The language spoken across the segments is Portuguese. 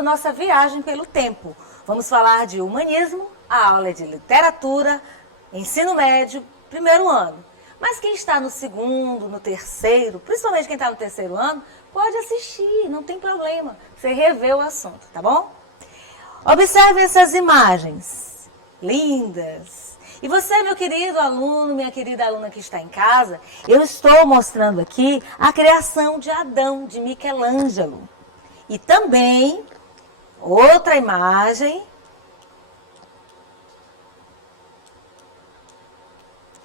continuando nossa viagem pelo tempo. Vamos falar de humanismo, a aula é de literatura, ensino médio, primeiro ano. Mas quem está no segundo, no terceiro, principalmente quem está no terceiro ano, pode assistir, não tem problema. Você revê o assunto, tá bom? Observe essas imagens, lindas. E você, meu querido aluno, minha querida aluna que está em casa, eu estou mostrando aqui a criação de Adão, de Michelangelo. E também, outra imagem,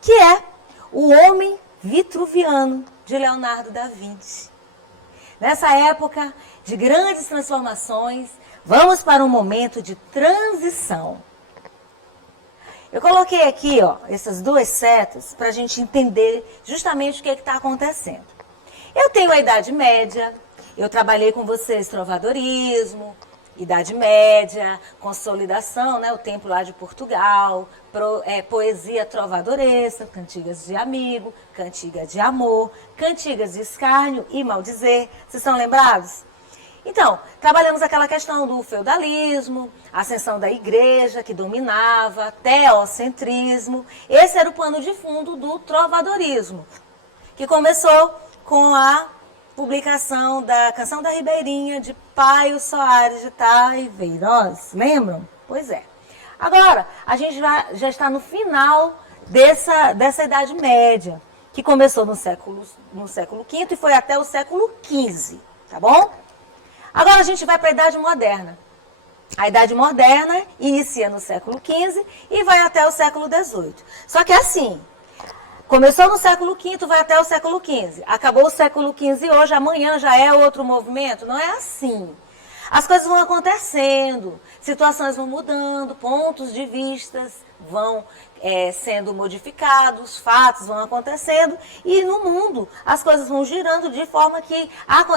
que é o Homem Vitruviano, de Leonardo da Vinci. Nessa época de grandes transformações, vamos para um momento de transição. Eu coloquei aqui, essas duas setas para a gente entender justamente o que está acontecendo. Eu tenho a Idade Média, eu trabalhei com vocês trovadorismo, Idade Média, consolidação, né, o tempo lá de Portugal, poesia trovadoresca, cantigas de amigo, cantiga de amor, cantigas de escárnio e maldizer. Vocês estão lembrados? Então, trabalhamos aquela questão do feudalismo, a ascensão da igreja que dominava, teocentrismo. Esse era o pano de fundo do trovadorismo, que começou com a publicação da Canção da Ribeirinha, de Paio Soares de Taveiroz. Lembram? Pois é. Agora, a gente já está no final dessa Idade Média, que começou no século V e foi até o século XV, tá bom? Agora a gente vai para a Idade Moderna. A Idade Moderna inicia no século XV e vai até o século XVIII. Só que assim, começou no século V, vai até o século XV. Acabou o século XV hoje, amanhã já é outro movimento. Não é assim. As coisas vão acontecendo, situações vão mudando, pontos de vistas vão sendo modificados, fatos vão acontecendo e no mundo as coisas vão girando de forma que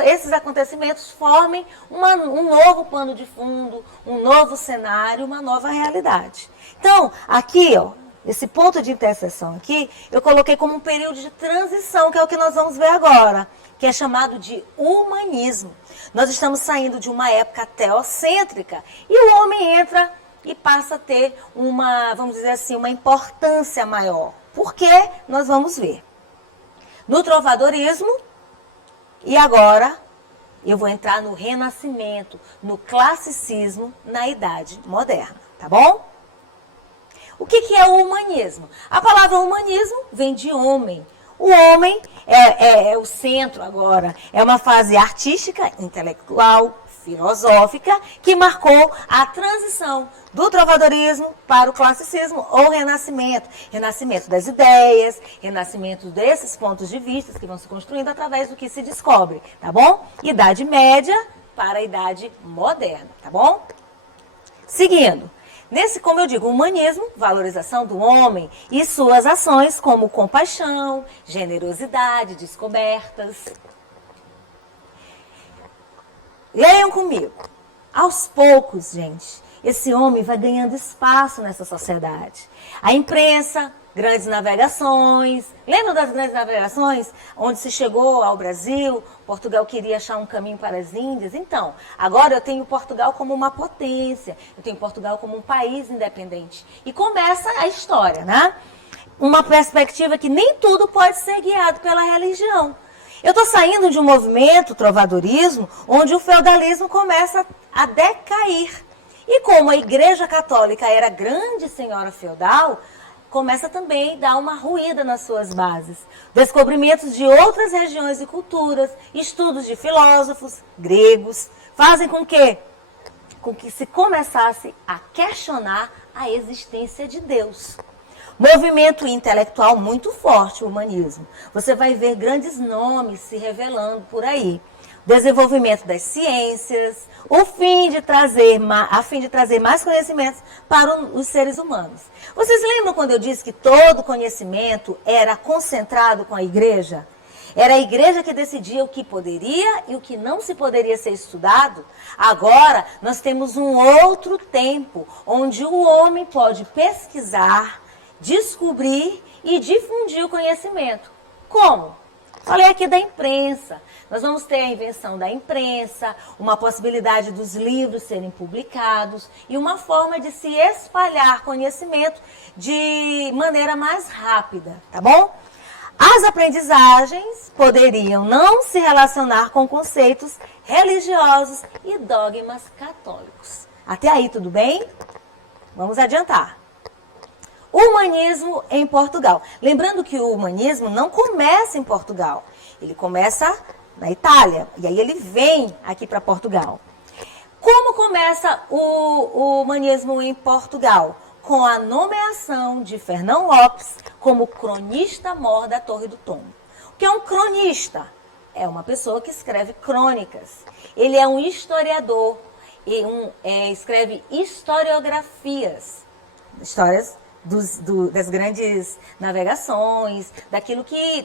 esses acontecimentos formem um novo pano de fundo, um novo cenário, uma nova realidade. Então, aqui, esse ponto de interseção aqui, eu coloquei como um período de transição, que é o que nós vamos ver agora, que é chamado de humanismo. Nós estamos saindo de uma época teocêntrica e o homem entra e passa a ter vamos dizer assim, uma importância maior. Por quê? Nós vamos ver. No trovadorismo, e agora eu vou entrar no renascimento, no classicismo, na Idade Moderna, tá bom? O que é o humanismo? A palavra humanismo vem de homem. O homem é o centro agora, é uma fase artística, intelectual, filosófica, que marcou a transição do trovadorismo para o classicismo ou renascimento. Renascimento das ideias, renascimento desses pontos de vista que vão se construindo através do que se descobre, tá bom? Idade Média para a Idade Moderna, tá bom? Seguindo. Nesse, como eu digo, humanismo, valorização do homem e suas ações como compaixão, generosidade, descobertas. Leiam comigo. Aos poucos, gente, esse homem vai ganhando espaço nessa sociedade. A imprensa, grandes navegações. Lembram das grandes navegações? Onde se chegou ao Brasil, Portugal queria achar um caminho para as Índias. Então, agora eu tenho Portugal como uma potência. Eu tenho Portugal como um país independente. E começa a história, né? Uma perspectiva que nem tudo pode ser guiado pela religião. Eu estou saindo de um movimento, trovadorismo, onde o feudalismo começa a decair. E como a Igreja Católica era grande senhora feudal, começa também a dar uma ruída nas suas bases. Descobrimentos de outras regiões e culturas, estudos de filósofos gregos, fazem com que se começasse a questionar a existência de Deus. Movimento intelectual muito forte, o humanismo. Você vai ver grandes nomes se revelando por aí. Desenvolvimento das ciências, a fim de trazer mais conhecimentos para os seres humanos. Vocês lembram quando eu disse que todo conhecimento era concentrado com a igreja? Era a igreja que decidia o que poderia e o que não se poderia ser estudado. Agora, nós temos um outro tempo, onde o homem pode pesquisar, descobrir e difundir o conhecimento. Como? Falei aqui da imprensa. Nós vamos ter a invenção da imprensa, uma possibilidade dos livros serem publicados e uma forma de se espalhar conhecimento de maneira mais rápida, tá bom? As aprendizagens poderiam não se relacionar com conceitos religiosos e dogmas católicos. Até aí, tudo bem? Vamos adiantar. Humanismo em Portugal. Lembrando que o humanismo não começa em Portugal. Ele começa na Itália. E aí ele vem aqui para Portugal. Como começa o humanismo em Portugal? Com a nomeação de Fernão Lopes como cronista-mor da Torre do Tombo. O que é um cronista? É uma pessoa que escreve crônicas. Ele é um historiador e escreve historiografias, histórias das grandes navegações,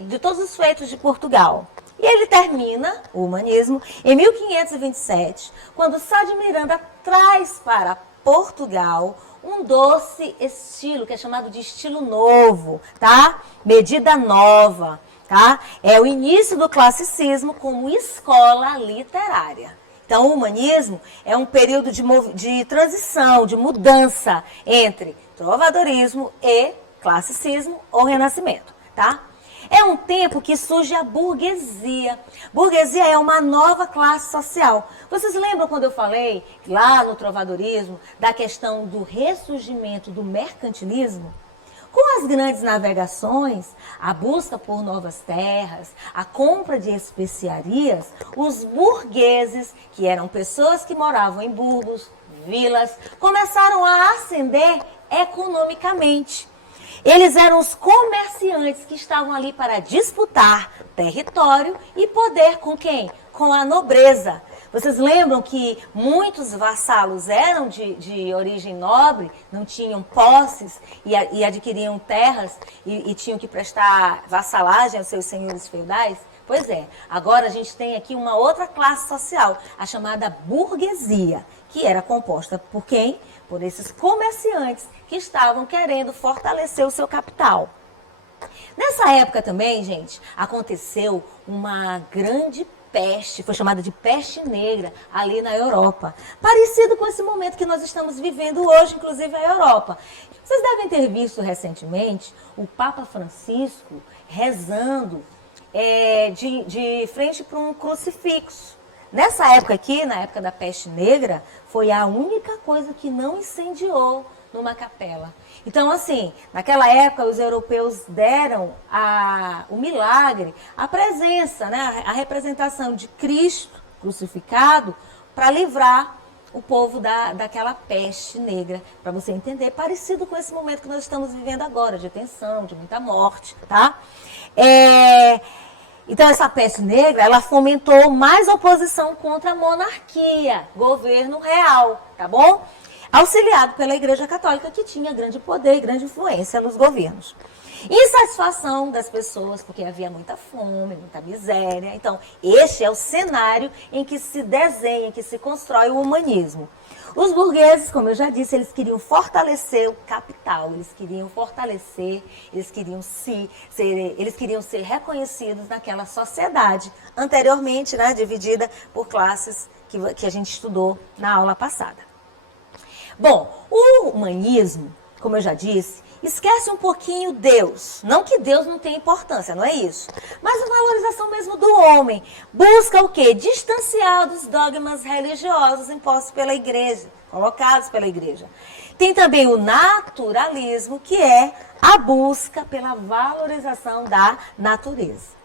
de todos os feitos de Portugal. E ele termina o humanismo em 1527, quando Sá de Miranda traz para Portugal um doce estilo, que é chamado de estilo novo, tá? Medida nova, tá? É o início do classicismo como escola literária. Então, o humanismo é um período de transição, de mudança entre trovadorismo e classicismo ou renascimento, tá? É um tempo que surge a burguesia. Burguesia é uma nova classe social. Vocês lembram quando eu falei lá no trovadorismo da questão do ressurgimento do mercantilismo? Com as grandes navegações, a busca por novas terras, a compra de especiarias, os burgueses, que eram pessoas que moravam em burgos, vilas, começaram a ascender economicamente. Eles eram os comerciantes que estavam ali para disputar território e poder com quem? Com a nobreza. Vocês lembram que muitos vassalos eram de origem nobre, não tinham posses e adquiriam terras e tinham que prestar vassalagem aos seus senhores feudais? Pois é, agora a gente tem aqui uma outra classe social, a chamada burguesia, que era composta por quem? Por esses comerciantes que estavam querendo fortalecer o seu capital. Nessa época também, gente, aconteceu uma grande peste, foi chamada de peste negra, ali na Europa. Parecido com esse momento que nós estamos vivendo hoje, inclusive a Europa. Vocês devem ter visto recentemente o Papa Francisco rezando de frente para um crucifixo. Nessa época aqui, na época da peste negra, foi a única coisa que não incendiou numa capela. Então, assim, naquela época os europeus deram o milagre, a presença, né, a representação de Cristo crucificado para livrar o povo daquela peste negra, para você entender, parecido com esse momento que nós estamos vivendo agora, de tensão, de muita morte, tá? Então, essa peste negra, ela fomentou mais oposição contra a monarquia, governo real, tá bom? Auxiliado pela Igreja Católica, que tinha grande poder e grande influência nos governos. Insatisfação das pessoas, porque havia muita fome, muita miséria. Então, este é o cenário em que se desenha, em que se constrói o humanismo. Os burgueses, como eu já disse, eles queriam fortalecer o capital, eles queriam fortalecer, eles queriam ser reconhecidos naquela sociedade, anteriormente, né, dividida por classes que a gente estudou na aula passada. Bom, o humanismo, como eu já disse, esquece um pouquinho Deus. Não que Deus não tenha importância, não é isso. Mas a valorização mesmo do homem. Busca o quê? Distanciar dos dogmas religiosos impostos pela igreja, colocados pela igreja. Tem também o naturalismo, que é a busca pela valorização da natureza.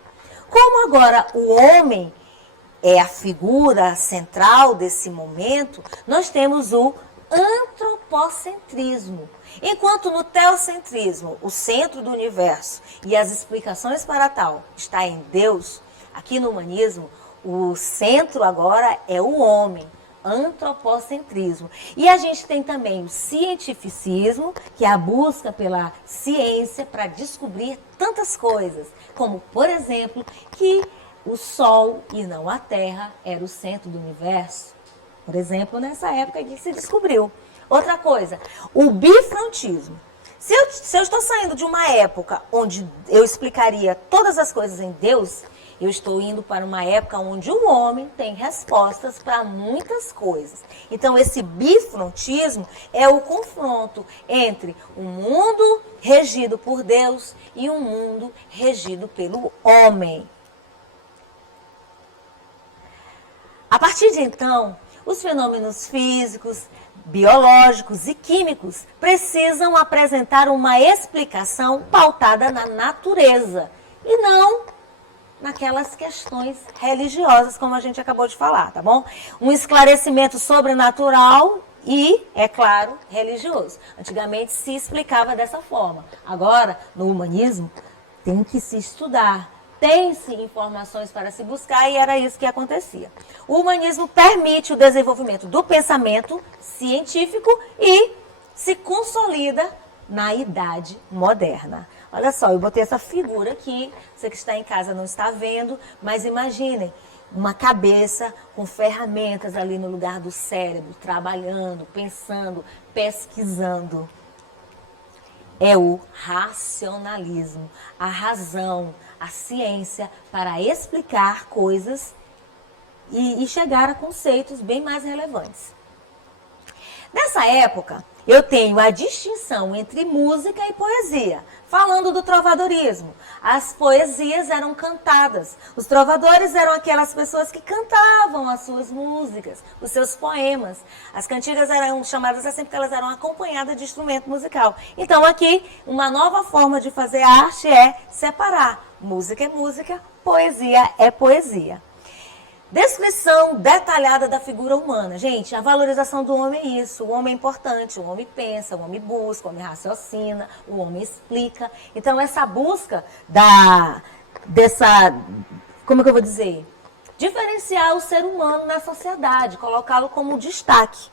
Como agora o homem é a figura central desse momento, nós temos o antropocentrismo. Enquanto no teocentrismo, o centro do universo e as explicações para tal está em Deus, aqui no humanismo, o centro agora é o homem, antropocentrismo. E a gente tem também o cientificismo, que é a busca pela ciência para descobrir tantas coisas, como, por exemplo, que o Sol e não a Terra era o centro do universo. Por exemplo, nessa época que se descobriu. Outra coisa, o bifrontismo. Se eu estou saindo de uma época onde eu explicaria todas as coisas em Deus, Eu estou indo para uma época onde o homem tem respostas para muitas coisas. Então, esse bifrontismo é o confronto entre um mundo regido por Deus e um mundo regido pelo homem. A partir de então, os fenômenos físicos, biológicos e químicos precisam apresentar uma explicação pautada na natureza e não naquelas questões religiosas, como a gente acabou de falar, tá bom? Um esclarecimento sobrenatural e, é claro, religioso. Antigamente se explicava dessa forma. Agora, no humanismo, tem que se estudar. Tem-se informações para se buscar e era isso que acontecia. O humanismo permite o desenvolvimento do pensamento científico e se consolida na idade moderna. Olha só, eu botei essa figura aqui, você que está em casa não está vendo, mas imaginem uma cabeça com ferramentas ali no lugar do cérebro, trabalhando, pensando, pesquisando. É o racionalismo, a razão, a ciência para explicar coisas e chegar a conceitos bem mais relevantes. Nessa época, eu tenho a distinção entre música e poesia. Falando do trovadorismo, as poesias eram cantadas. Os trovadores eram aquelas pessoas que cantavam as suas músicas, os seus poemas. As cantigas eram chamadas assim porque elas eram acompanhadas de instrumento musical. Então aqui, uma nova forma de fazer arte é separar. Música é música, poesia é poesia. Descrição detalhada da figura humana. Gente, a valorização do homem é isso. O homem é importante, o homem pensa, o homem busca, o homem raciocina, o homem explica. Então, essa busca como que eu vou dizer? Diferenciar o ser humano na sociedade, colocá-lo como destaque.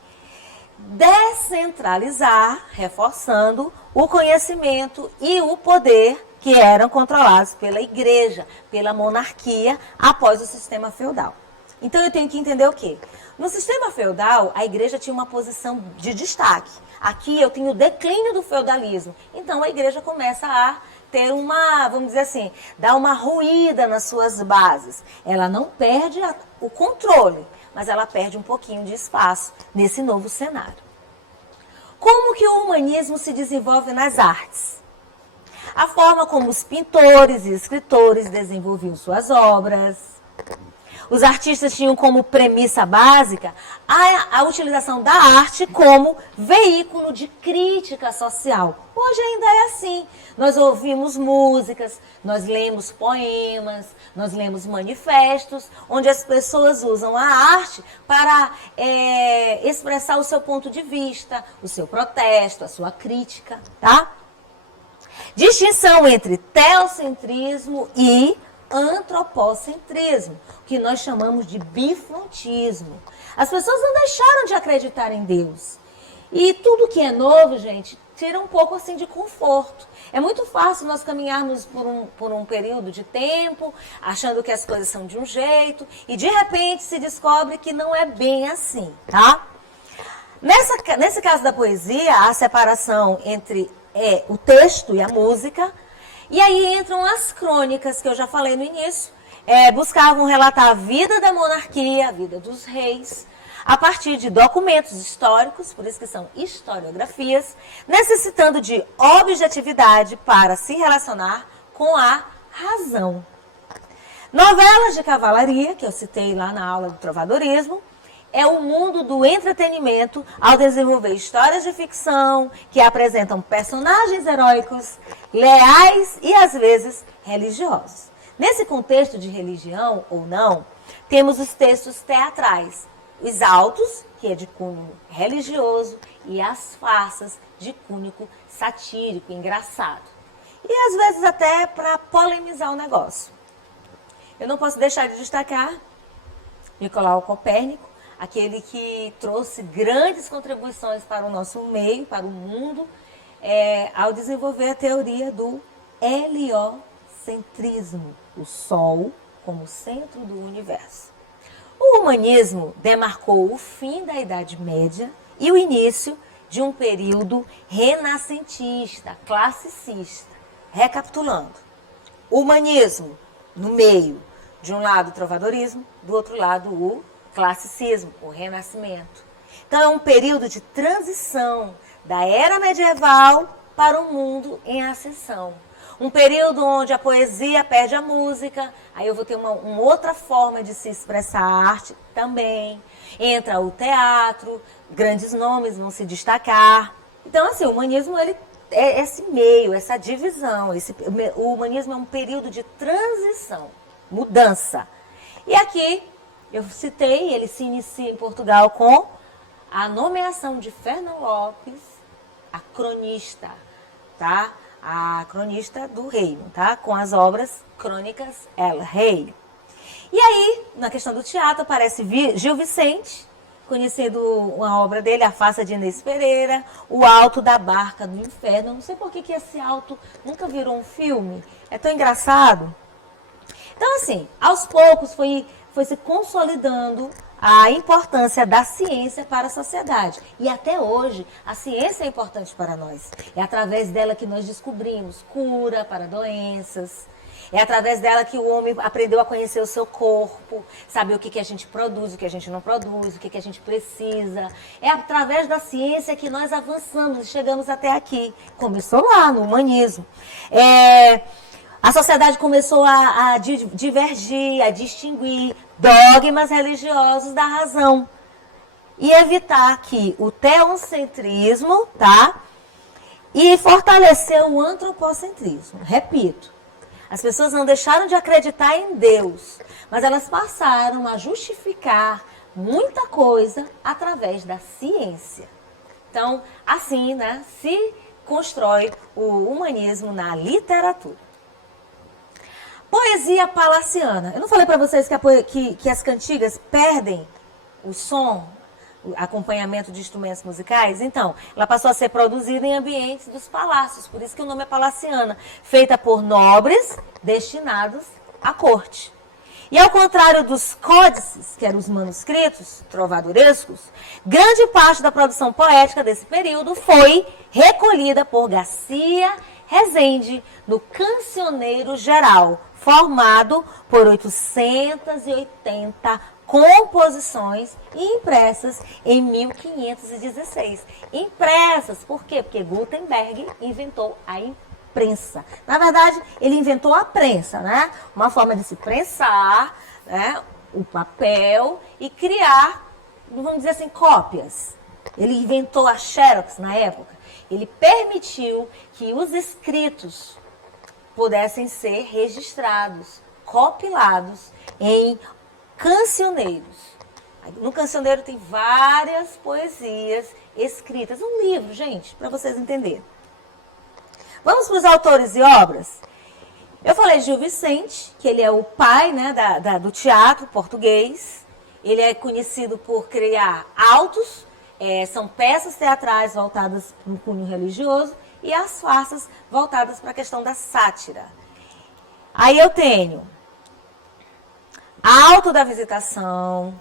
Descentralizar, reforçando o conhecimento e o poder que eram controlados pela igreja, pela monarquia, após o sistema feudal. Então eu tenho que entender o quê? No sistema feudal, a igreja tinha uma posição de destaque. Aqui eu tenho o declínio do feudalismo. Então a igreja começa a ter vamos dizer assim, dar uma ruída nas suas bases. Ela não perde o controle, mas ela perde um pouquinho de espaço nesse novo cenário. Como que o humanismo se desenvolve nas artes? A forma como os pintores e escritores desenvolviam suas obras. Os artistas tinham como premissa básica a utilização da arte como veículo de crítica social. Hoje ainda é assim. Nós ouvimos músicas, nós lemos poemas, nós lemos manifestos, onde as pessoas usam a arte para expressar o seu ponto de vista, o seu protesto, a sua crítica, tá? Distinção entre teocentrismo e antropocentrismo, que nós chamamos de bifrontismo. As pessoas não deixaram de acreditar em Deus. E tudo que é novo, gente, tira um pouco assim de conforto. É muito fácil nós caminharmos por um período de tempo, achando que as coisas são de um jeito, e de repente se descobre que não é bem assim, tá? Nesse caso da poesia, a separação entre o texto e a música. E aí entram as crônicas, que eu já falei no início, buscavam relatar a vida da monarquia, a vida dos reis, a partir de documentos históricos, por isso que são historiografias, necessitando de objetividade para se relacionar com a razão. Novelas de cavalaria, que eu citei lá na aula do trovadorismo, é o mundo do entretenimento ao desenvolver histórias de ficção que apresentam personagens heróicos, leais e, às vezes, religiosos. Nesse contexto de religião ou não, temos os textos teatrais, os autos, que é de cunho religioso, e as farsas de cunho satírico, engraçado. E, às vezes, até para polemizar o negócio. Eu não posso deixar de destacar Nicolau Copérnico, aquele que trouxe grandes contribuições para o nosso meio, para o mundo, ao desenvolver a teoria do heliocentrismo, o Sol como centro do universo. O humanismo demarcou o fim da Idade Média e o início de um período renascentista, classicista. Recapitulando, o humanismo no meio De um lado o trovadorismo, do outro lado o classicismo, o renascimento. Então é um período de transição da era medieval para um mundo em ascensão. Um período onde a poesia perde a música, aí eu vou ter uma outra forma de se expressar a arte também. Entra o teatro, grandes nomes vão se destacar. Então, assim, o humanismo ele é esse meio, essa divisão. O humanismo é um período de transição, mudança. E aqui, eu citei, ele se inicia em Portugal com a nomeação de Fernão Lopes, a cronista, tá? A cronista do reino, tá? Com as obras Crônicas El Rei. E aí, na questão do teatro, aparece Gil Vicente, conhecendo uma obra dele, A Farsa de Inês Pereira, O Alto da Barca do Inferno. Eu não sei por que esse alto nunca virou um filme. É tão engraçado. Então, assim, aos poucos foi se consolidando a importância da ciência para a sociedade. E até hoje, a ciência é importante para nós. É através dela que nós descobrimos cura para doenças. É através dela que o homem aprendeu a conhecer o seu corpo, saber o que a gente produz, o que a gente não produz, o que a gente precisa. É através da ciência que nós avançamos e chegamos até aqui. Começou lá, no humanismo. A sociedade começou a divergir, a distinguir dogmas religiosos da razão e evitar que o teocentrismo, tá? E fortalecer o antropocentrismo. Repito, as pessoas não deixaram de acreditar em Deus, mas elas passaram a justificar muita coisa através da ciência. Então, assim, né, se constrói o humanismo na literatura. Poesia palaciana. Eu não falei para vocês que as cantigas perdem o som, o acompanhamento de instrumentos musicais? Então, ela passou a ser produzida em ambientes dos palácios, por isso que o nome é palaciana, feita por nobres destinados à corte. E ao contrário dos códices, que eram os manuscritos trovadorescos, grande parte da produção poética desse período foi recolhida por Garcia Rezende no Cancioneiro Geral, formado por 880 composições impressas em 1516. Impressas, por quê? Porque Gutenberg inventou a imprensa. Na verdade, ele inventou a prensa, né? Uma forma de se prensar, né, o papel e criar, vamos dizer assim, cópias. Ele inventou a Xerox na época. Ele permitiu que os escritos pudessem ser registrados, compilados em cancioneiros. No cancioneiro tem várias poesias escritas. Um livro, gente, para vocês entenderem. Vamos para os autores e obras? Eu falei de Gil Vicente, que ele é o pai, né, do teatro português. Ele é conhecido por criar autos, são peças teatrais voltadas para um cunho religioso, e as farsas voltadas para a questão da sátira. Aí eu tenho Alto da Visitação.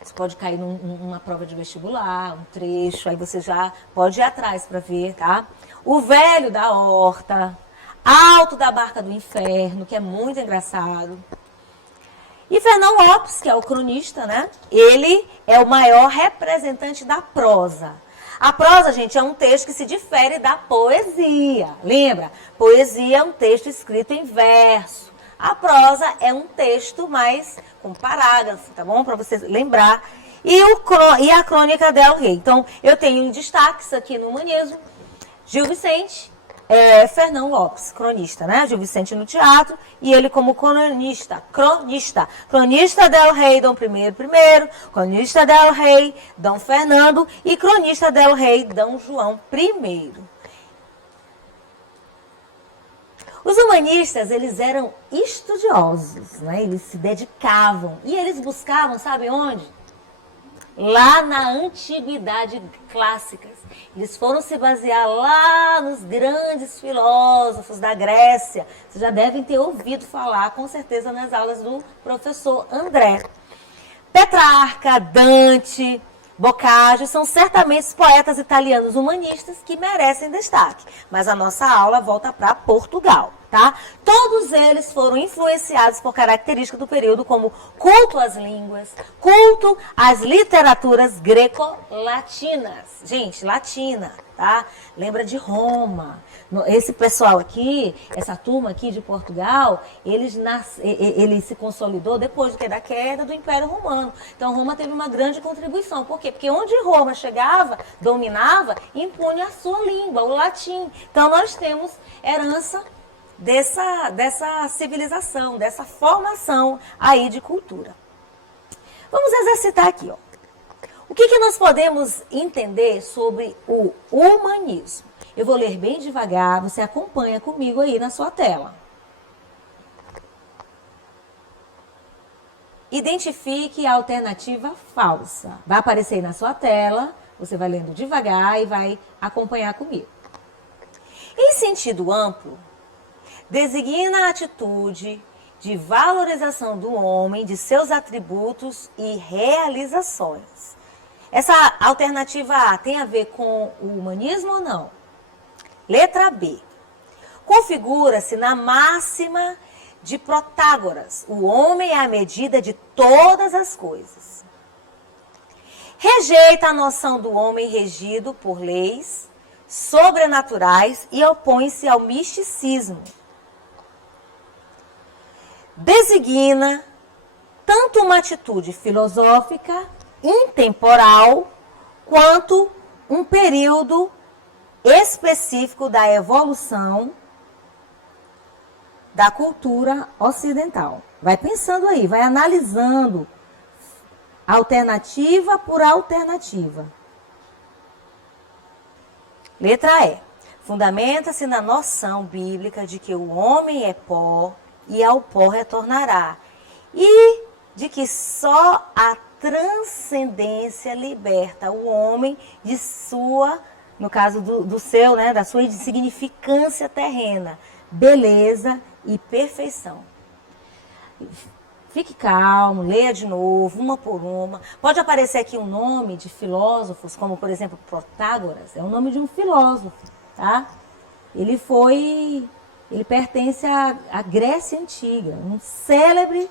Você pode cair numa prova de vestibular, um trecho, aí você já pode ir atrás para ver, tá? O Velho da Horta, Alto da Barca do Inferno, que é muito engraçado. E Fernão Lopes, que é o cronista, né? Ele é o maior representante da prosa. A prosa, gente, é um texto que se difere da poesia. Lembra? Poesia é um texto escrito em verso. A prosa é um texto mais com parágrafo, tá bom? Para você lembrar. E a Crônica del Rei. Então, eu tenho destaques aqui no humanismo. Gil Vicente, Fernão Lopes, cronista, né? Gil Vicente no teatro e ele como cronista. Cronista del Rei Dom I, cronista del Rei Dom Fernando e cronista del Rei Dom João I. Os humanistas, eles eram estudiosos, né? Eles se dedicavam e eles buscavam, sabe onde? Lá na antiguidade clássica. Eles foram se basear lá nos grandes filósofos da Grécia. Vocês já devem ter ouvido falar, com certeza, nas aulas do professor André. Petrarca, Dante, Boccaccio são certamente os poetas italianos humanistas que merecem destaque. Mas a nossa aula volta para Portugal. tá? Todos eles foram influenciados por características do período, como culto às línguas, culto às literaturas greco-latinas. Gente, latina, tá? Lembra de Roma. Esse pessoal aqui, essa turma aqui de Portugal, ele se consolidou depois da queda do Império Romano. Então, Roma teve uma grande contribuição. Por quê? Porque onde Roma chegava, dominava, impunha a sua língua, o latim. Então, nós temos herança dessa civilização, dessa formação aí de cultura. Vamos exercitar aqui, ó. O que nós podemos entender sobre o humanismo? Eu vou ler bem devagar, você acompanha comigo aí na sua tela. Identifique a alternativa falsa. Vai aparecer aí na sua tela, você vai lendo devagar e vai acompanhar comigo. Em sentido amplo, designa a atitude de valorização do homem, de seus atributos e realizações. Essa alternativa A tem a ver com o humanismo ou não? Letra B. Configura-se na máxima de Protágoras. O homem é a medida de todas as coisas. Rejeita a noção do homem regido por leis sobrenaturais e opõe-se ao misticismo. Designa tanto uma atitude filosófica intemporal quanto um período específico da evolução da cultura ocidental. Vai pensando aí, vai analisando alternativa por alternativa. Letra E. Fundamenta-se na noção bíblica de que o homem é pó e ao pó retornará, e de que só a transcendência liberta o homem de sua, no caso do seu, né, da sua insignificância terrena, beleza e perfeição. Fique calmo, leia de novo, uma por uma. Pode aparecer aqui um nome de filósofos, como por exemplo Protágoras, é o nome de um filósofo, tá? Ele pertence à Grécia Antiga, um célebre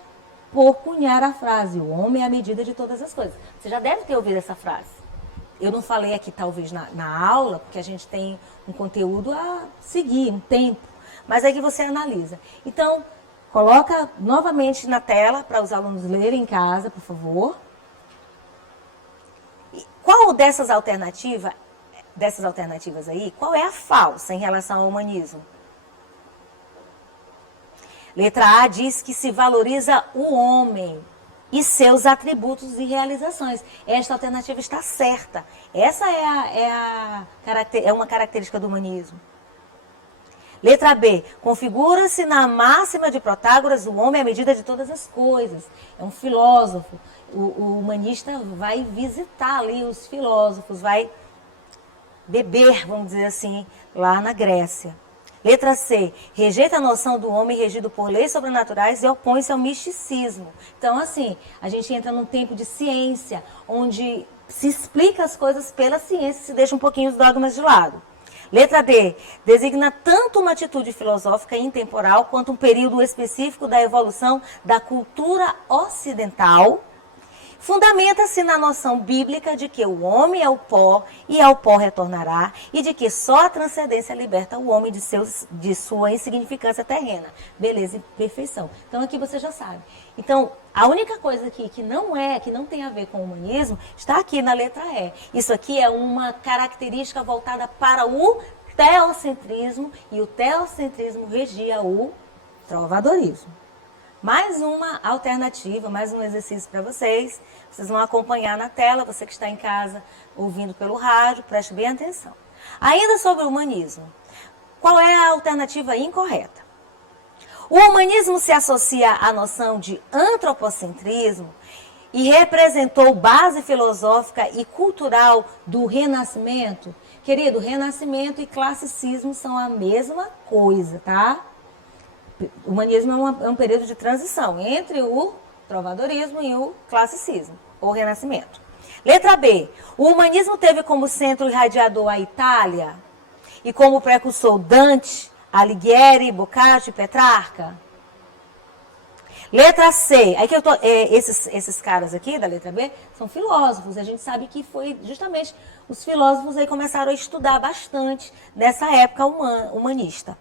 por cunhar a frase, o homem é a medida de todas as coisas. Você já deve ter ouvido essa frase. Eu não falei aqui talvez na aula, porque a gente tem um conteúdo a seguir, um tempo, mas é que você analisa. Então, coloca novamente na tela para os alunos lerem em casa, por favor. E qual dessas alternativas aí, qual é a falsa em relação ao humanismo? Letra A diz que se valoriza o homem e seus atributos e realizações. Esta alternativa está certa. Essa é uma característica do humanismo. Letra B. Configura-se na máxima de Protágoras, o homem é a medida de todas as coisas. É um filósofo. O humanista vai visitar ali os filósofos, vai beber, vamos dizer assim, lá na Grécia. Letra C. Rejeita a noção do homem regido por leis sobrenaturais e opõe-se ao misticismo. Então, assim, a gente entra num tempo de ciência, onde se explica as coisas pela ciência, se deixa um pouquinho os dogmas de lado. Letra D. Designa tanto uma atitude filosófica intemporal quanto um período específico da evolução da cultura ocidental. Fundamenta-se na noção bíblica de que o homem é o pó e ao pó retornará, e de que só a transcendência liberta o homem de sua insignificância terrena. Beleza e perfeição. Então aqui você já sabe. Então, a única coisa aqui que não tem a ver com o humanismo, está aqui na letra E. Isso aqui é uma característica voltada para o teocentrismo, e o teocentrismo regia o trovadorismo. Mais uma alternativa, mais um exercício para vocês. Vocês vão acompanhar na tela, você que está em casa ouvindo pelo rádio, preste bem atenção. Ainda sobre o humanismo, qual é a alternativa incorreta? O humanismo se associa à noção de antropocentrismo e representou base filosófica e cultural do Renascimento. Querido, Renascimento e classicismo são a mesma coisa, tá? O humanismo é um período de transição entre o trovadorismo e o classicismo, ou renascimento. Letra B. O humanismo teve como centro irradiador a Itália e como precursor Dante, Alighieri, Boccaccio, Petrarca? Letra C. Aí que eu tô, esses caras aqui da letra B são filósofos. A gente sabe que foi justamente os filósofos aí começaram a estudar bastante nessa época humanista.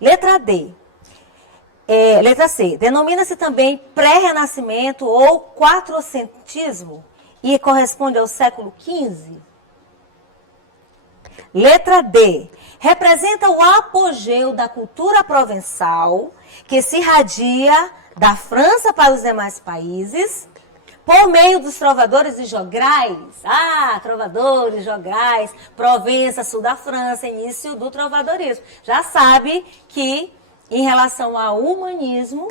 Letra D. Letra C. Denomina-se também pré-renascimento ou quatrocentismo e corresponde ao século XV. Letra D. Representa o apogeu da cultura provençal que se irradia da França para os demais países por meio dos trovadores e jograis. Trovadores, jograis, Provença, sul da França, início do trovadorismo. Já sabe que em relação ao humanismo,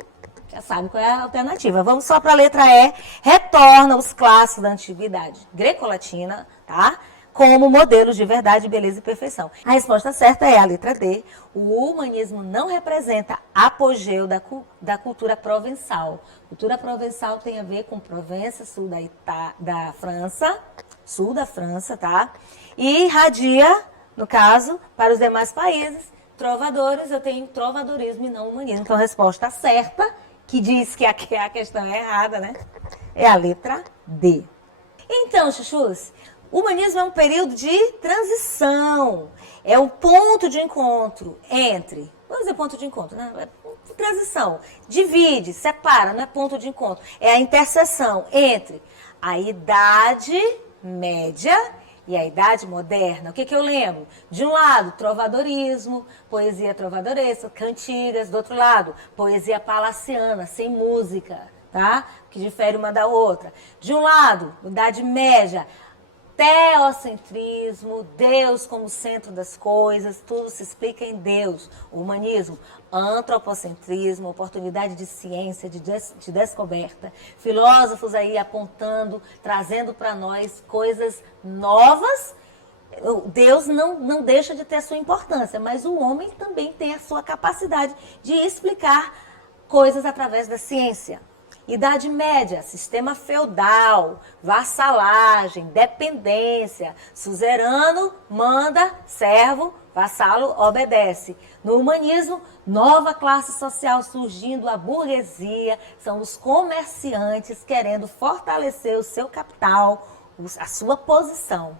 já sabe qual é a alternativa. Vamos só para a letra E. Retorna os clássicos da antiguidade greco-latina, tá? Como modelos de verdade, beleza e perfeição. A resposta certa é a letra D. O humanismo não representa apogeu da cultura provençal. Cultura provençal tem a ver com Provença, sul da França, sul da França, tá? E irradia, no caso, para os demais países, trovadores, eu tenho trovadorismo e não humanismo. Então a resposta certa, que diz que a questão é errada, né? É a letra D. Então, chuchus, o humanismo é um período de transição, é um ponto de encontro entre, vamos dizer ponto de encontro, né? É transição, divide, separa, não é ponto de encontro, é a interseção entre a Idade Média e a Idade Moderna. O que eu lembro? De um lado, trovadorismo, poesia trovadoresca, cantigas, do outro lado, poesia palaciana, sem música, tá? Que difere uma da outra. De um lado, Idade Média, teocentrismo, Deus como centro das coisas, tudo se explica em Deus. O humanismo, antropocentrismo, oportunidade de ciência, de descoberta. Filósofos aí apontando, trazendo para nós coisas novas. Deus não deixa de ter a sua importância, mas o homem também tem a sua capacidade de explicar coisas através da ciência. Idade Média, sistema feudal, vassalagem, dependência, suzerano manda, servo, vassalo obedece. No humanismo, nova classe social surgindo, a burguesia, são os comerciantes querendo fortalecer o seu capital, a sua posição.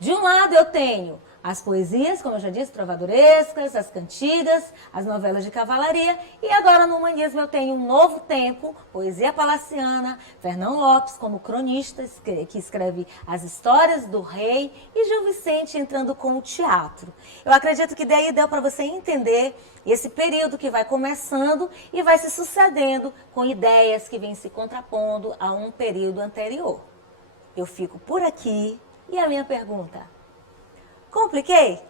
De um lado eu tenho as poesias, como eu já disse, trovadorescas, as cantigas, as novelas de cavalaria. E agora no humanismo eu tenho um novo tempo, poesia palaciana, Fernão Lopes como cronista, que escreve as histórias do rei, e Gil Vicente entrando com o teatro. Eu acredito que daí deu para você entender esse período que vai começando e vai se sucedendo com ideias que vêm se contrapondo a um período anterior. Eu fico por aqui e a minha pergunta: compliquei?